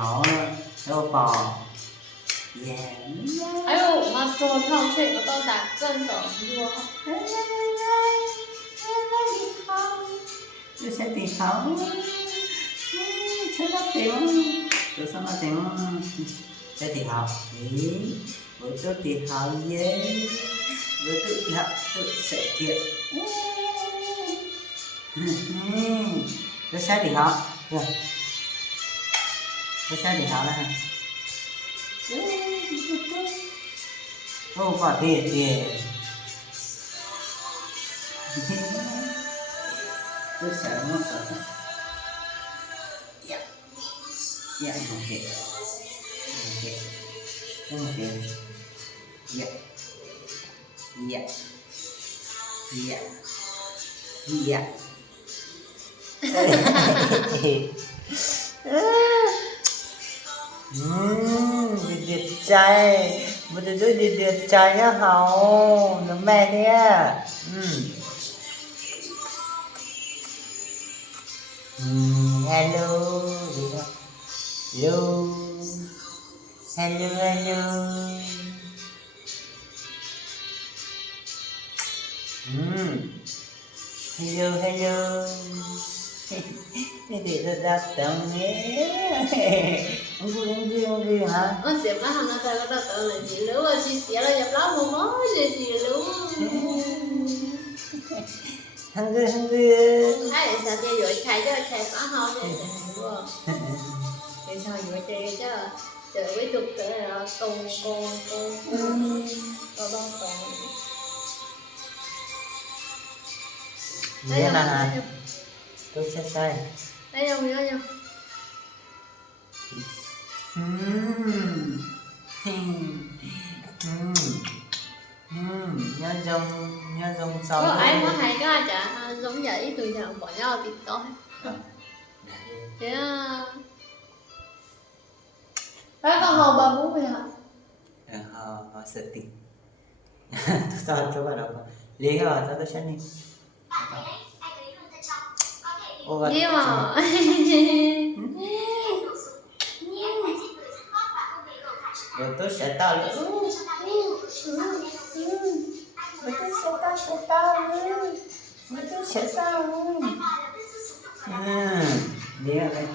好都bỏ dạ哎呦，我做套睡，我到打正手做。tôi sẽ tìm hảo sẽ nó tìm tôi sẽ nó tìm sẽ tìm hảo ý với tôi tìm hảo dễ với tôi tìm hảo tôi sẽ tìm tôi sẽ tìm hảo rồi tôi sẽ tìm hảo đó ô quả tiền tiền tôi sợ nó sợ dạ dạ ok ok ok dạ dạ dạ dạ điệt trai một đứa điệt trai nhá hầu nó mẹ nhé hello hello hello hello hello hello thì tôi đã tặng nhé ông vui hả Con chỉ mà hàng ngày ta tự là chị lú và chị xỉa là nhập lắm một mối gì chị lú. hungry Ai sao chơi rồi chạy cho chạy phá hao vậy đúng không? Thì sao vậy chơi chứ chơi với chục cái là con bông còn. Vậy là hả? Tôi sẽ sai. Thấy không nhớ không? Nhớ dòng sau. Có ai có hai cái chả giống vậy từ nhà bỏ nhau thì có. Thế bác con hồ bà bố mày hả? Họ sẽ tỉnh. Sao cho bạn đâu con? Lý hả? Sao tôi sẽ đi? Nhưng mà rồi tôi sẽ tao nữa. Rồi tôi sẽ tao nữa. Rồi tôi sẽ tao nữa. Lý hả đây?